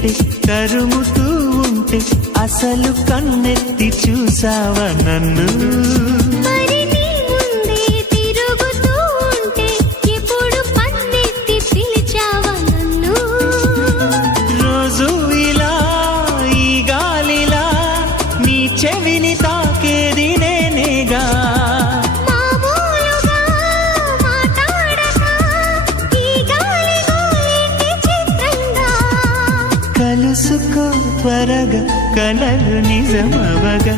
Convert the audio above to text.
ఉంటే తరుముతూ ఉంటే అసలు కన్నెత్తి చూసావా నన్ను చెవిని తాకేది నేనేగా కలుసుకో త్వరగా కలలు నిజమవగా